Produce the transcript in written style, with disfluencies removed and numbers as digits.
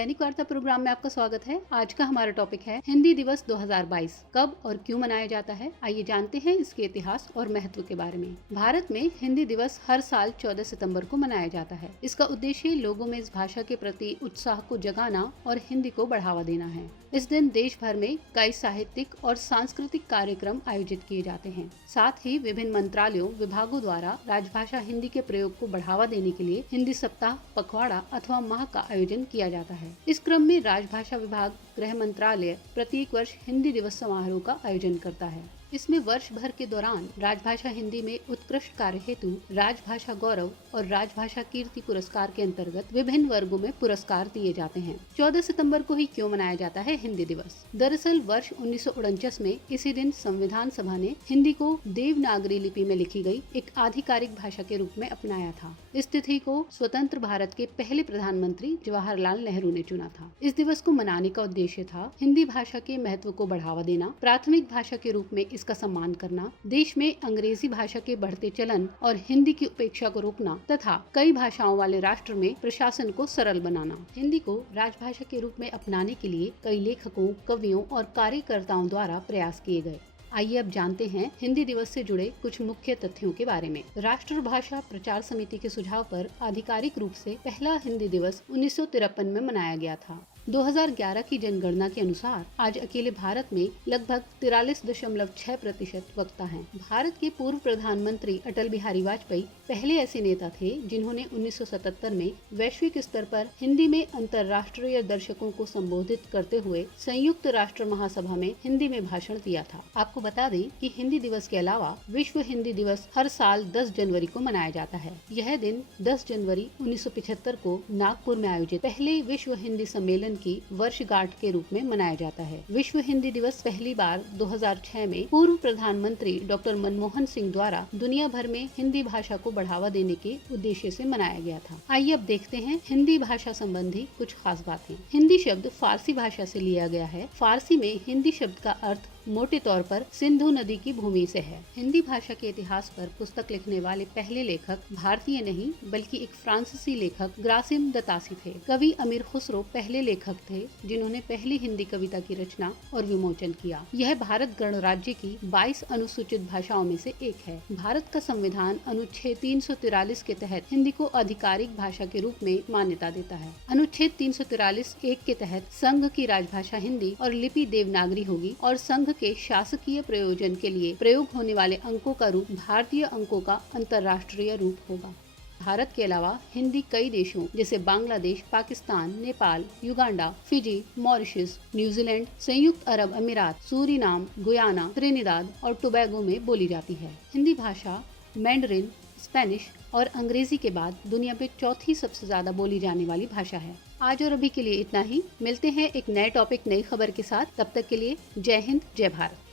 दैनिक वार्ता प्रोग्राम में आपका स्वागत है। आज का हमारा टॉपिक है हिंदी दिवस 2022 कब और क्यों मनाया जाता है। आइए जानते हैं इसके इतिहास और महत्व के बारे में। भारत में हिंदी दिवस हर साल 14 सितंबर को मनाया जाता है। इसका उद्देश्य लोगों में इस भाषा के प्रति उत्साह को जगाना और हिंदी को बढ़ावा देना है। इस दिन देश भर में कई साहित्यिक और सांस्कृतिक कार्यक्रम आयोजित किए जाते हैं। साथ ही विभिन्न मंत्रालयों विभागों द्वारा राजभाषा हिंदी के प्रयोग को बढ़ावा देने के लिए हिंदी सप्ताह, पखवाड़ा अथवा माह का आयोजन किया जाता है। इस क्रम में राजभाषा विभाग, गृह मंत्रालय प्रत्येक वर्ष हिंदी दिवस समारोह का आयोजन करता है। इसमें वर्ष भर के दौरान राजभाषा हिंदी में उत्कृष्ट कार्य हेतु राजभाषा गौरव और राजभाषा कीर्ति पुरस्कार के अंतर्गत विभिन्न वर्गों में पुरस्कार दिए जाते हैं। 14 सितंबर को ही क्यों मनाया जाता है हिंदी दिवस? दरअसल वर्ष 1949 में इसी दिन संविधान सभा ने हिंदी को देवनागरी लिपि में लिखी गई एक आधिकारिक भाषा के रूप में अपनाया था। इस तिथि को स्वतंत्र भारत के पहले प्रधानमंत्री जवाहरलाल नेहरू ने चुना था। इस दिवस को मनाने का उद्देश्य था हिंदी भाषा के महत्व को बढ़ावा देना, प्राथमिक भाषा के रूप में इसका सम्मान करना, देश में अंग्रेजी भाषा के बढ़ते चलन और हिंदी की उपेक्षा को रोकना तथा कई भाषाओं वाले राष्ट्र में प्रशासन को सरल बनाना। हिंदी को राजभाषा के रूप में अपनाने के लिए कई लेखकों, कवियों और कार्यकर्ताओं द्वारा प्रयास किए गए। आइए अब जानते हैं हिंदी दिवस से जुड़े कुछ मुख्य तथ्यों के बारे में। राष्ट्रभाषा प्रचार समिति के सुझाव पर आधिकारिक रूप से पहला हिंदी दिवस 1953 में मनाया गया था। 2011 की जनगणना के अनुसार आज अकेले भारत में लगभग 43.6% वक्ता हैं। भारत के पूर्व प्रधानमंत्री अटल बिहारी वाजपेयी पहले ऐसे नेता थे जिन्होंने 1977 में वैश्विक स्तर पर हिंदी में अंतर्राष्ट्रीय दर्शकों को संबोधित करते हुए संयुक्त राष्ट्र महासभा में हिंदी में भाषण दिया था। आपको बता दें कि हिंदी दिवस के अलावा विश्व हिंदी दिवस हर साल 10 जनवरी को मनाया जाता है। यह दिन 10 जनवरी 1975 को नागपुर में आयोजित पहले विश्व हिंदी सम्मेलन की वर्षगांठ के रूप में मनाया जाता है। विश्व हिंदी दिवस पहली बार 2006 में पूर्व प्रधानमंत्री डॉक्टर मनमोहन सिंह द्वारा दुनिया भर में हिंदी भाषा को बढ़ावा देने के उद्देश्य से मनाया गया था। आइए अब देखते हैं हिंदी भाषा संबंधी कुछ खास बातें। हिंदी शब्द फारसी भाषा से लिया गया है। फारसी में हिंदी शब्द का अर्थ मोटे तौर पर सिंधु नदी की भूमि से है। हिंदी भाषा के इतिहास पर पुस्तक लिखने वाले पहले लेखक भारतीय नहीं बल्कि एक फ्रांसीसी लेखक ग्रासिम दतासी थे। कवि अमीर खुसरो पहले लेखक थे जिन्होंने पहली हिंदी कविता की रचना और विमोचन किया। यह भारत गणराज्य की 22 अनुसूचित भाषाओं में से एक है। भारत का संविधान अनुच्छेद 343 के तहत हिंदी को आधिकारिक भाषा के रूप में मान्यता देता है। अनुच्छेद 343(1) के तहत संघ की राजभाषा हिंदी और लिपि देवनागरी होगी और संघ के शासकीय प्रयोजन के लिए प्रयोग होने वाले अंकों का रूप भारतीय अंकों का अंतर्राष्ट्रीय रूप होगा। भारत के अलावा हिंदी कई देशों जैसे Bangladesh, Pakistan, Nepal, Uganda, Fiji, Mauritius, New Zealand, संयुक्त अरब अमीरात, सूरीनाम, गुयाना, त्रिनिदाद और टोबैगो में बोली जाती है। हिंदी भाषा मैंडरिन, स्पेनिश और अंग्रेजी के बाद दुनिया में चौथी सबसे ज्यादा बोली जाने वाली भाषा है। आज और अभी के लिए इतना ही। मिलते हैं एक नए टॉपिक, नई खबर के साथ। तब तक के लिए जय हिंद, जय भारत।